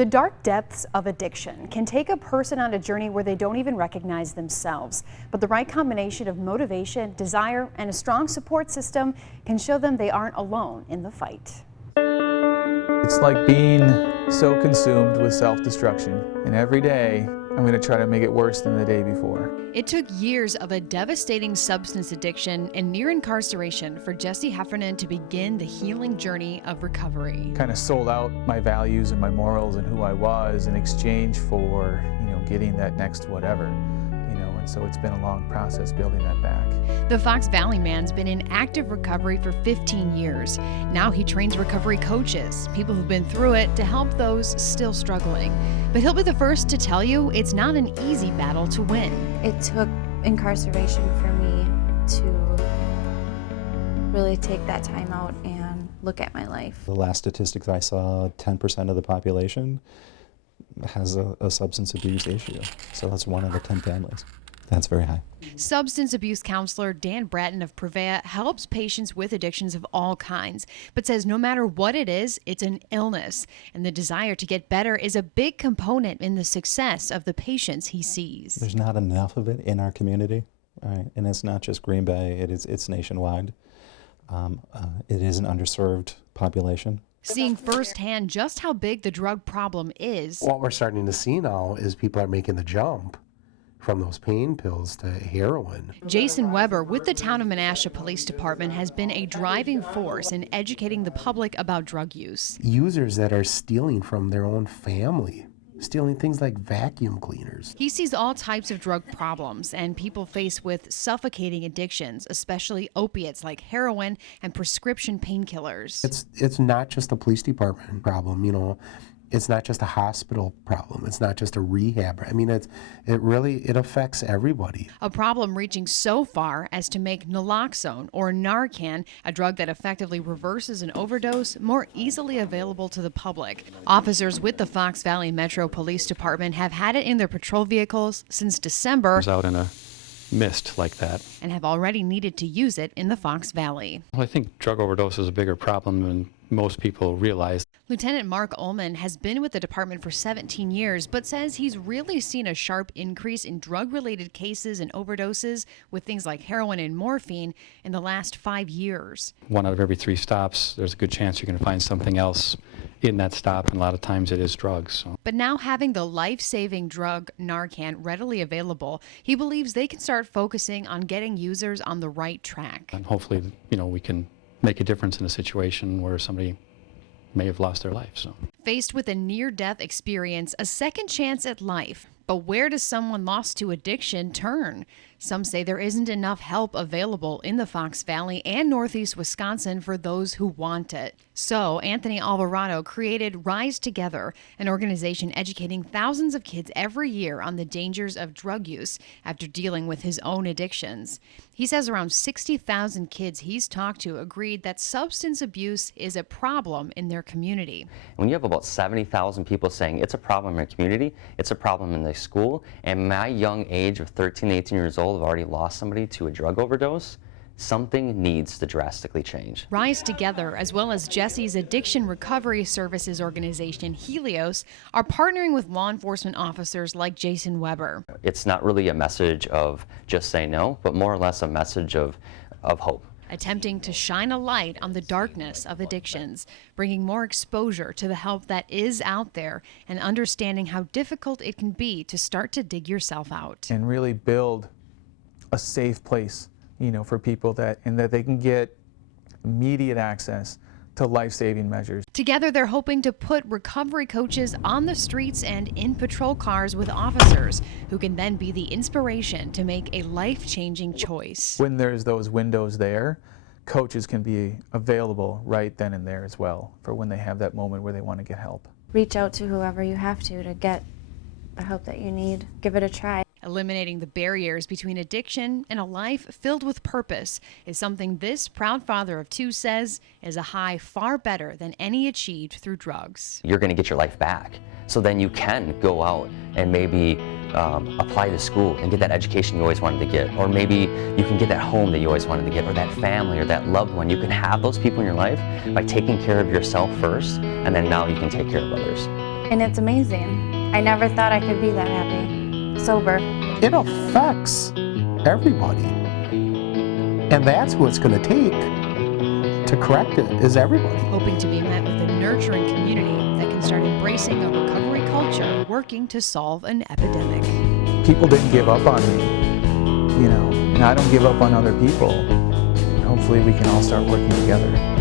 The dark depths of addiction can take a person on a journey where they don't even recognize themselves. But the right combination of motivation, desire, and a strong support system can show them they aren't alone in the fight. It's like being so consumed with self-destruction, and every day I'm going to try to make it worse than the day before. It took years of a devastating substance addiction and near incarceration for Jesse Heffernan to begin the healing journey of recovery. Kind of sold out my values and my morals and who I was in exchange for, getting that next whatever. And so it's been a long process building that back. The Fox Valley man's been in active recovery for 15 years. Now he trains recovery coaches, people who've been through it, to help those still struggling. But he'll be the first to tell you it's not an easy battle to win. It took incarceration for me to really take that time out and look at my life. The last statistics I saw, 10% of the population has a substance abuse issue. So that's 1 out of 10 families. That's very high. Substance abuse counselor Dan Bratton of Prevea helps patients with addictions of all kinds, but says no matter what it is, it's an illness. And the desire to get better is a big component in the success of the patients he sees. There's not enough of it in our community, right? And it's not just Green Bay, it's nationwide. It is an underserved population. Seeing firsthand just how big the drug problem is. What we're starting to see now is people are making the jump from those pain pills to heroin. Jason Weber with the Town of Menasha Police Department has been a driving force in educating the public about drug use. Users that are stealing from their own family, stealing things like vacuum cleaners. He sees all types of drug problems and people faced with suffocating addictions, especially opiates like heroin and prescription painkillers. It's not just a police department problem, It's not just a hospital problem. It's not just a rehab. I mean, it affects everybody. A problem reaching so far as to make naloxone or Narcan, a drug that effectively reverses an overdose, more easily available to the public. Officers with the Fox Valley Metro Police Department have had it in their patrol vehicles since December. I was out in a mist like that. And have already needed to use it in the Fox Valley. Well, I think drug overdose is a bigger problem than most people realize. Lieutenant Mark Ullman has been with the department for 17 years, but says he's really seen a sharp increase in drug-related cases and overdoses with things like heroin and morphine in the last 5 years. 1 out of every 3 stops, there's a good chance you're going to find something else in that stop, and a lot of times it is drugs. So. But now having the life-saving drug Narcan readily available, he believes they can start focusing on getting users on the right track. And hopefully, we can make a difference in a situation where somebody may have lost their life. So. Faced with a near-death experience, a second chance at life. But where does someone lost to addiction turn? Some say there isn't enough help available in the Fox Valley and Northeast Wisconsin for those who want it. So Anthony Alvarado created Rise Together, an organization educating thousands of kids every year on the dangers of drug use after dealing with his own addictions. He says around 60,000 kids he's talked to agreed that substance abuse is a problem in their community. When you have about 70,000 people saying it's a problem in our community, it's a problem in the school, and my young age of 13, 18 years old have already lost somebody to a drug overdose, something needs to drastically change. Rise Together, as well as Jesse's Addiction Recovery Services organization, Helios, are partnering with law enforcement officers like Jason Weber. It's not really a message of just say no, but more or less a message of hope. Attempting to shine a light on the darkness of addictions, bringing more exposure to the help that is out there, and understanding how difficult it can be to start to dig yourself out. And really build a safe place, for people that they can get immediate access to life-saving measures. Together, they're hoping to put recovery coaches on the streets and in patrol cars with officers who can then be the inspiration to make a life-changing choice. When there's those windows there, coaches can be available right then and there as well for when they have that moment where they want to get help. Reach out to whoever you have to get the help that you need. Give it a try. Eliminating the barriers between addiction and a life filled with purpose is something this proud father of 2 says is a high far better than any achieved through drugs. You're going to get your life back. So then you can go out and maybe apply to school and get that education you always wanted to get. Or maybe you can get that home that you always wanted to get, or that family or that loved one. You can have those people in your life by taking care of yourself first, and then now you can take care of others. And it's amazing. I never thought I could be that happy, sober. It affects everybody. And that's what it's going to take to correct it, is everybody. Hoping to be met with a nurturing community that can start embracing a recovery culture, working to solve an epidemic. People didn't give up on me, and I don't give up on other people. Hopefully we can all start working together.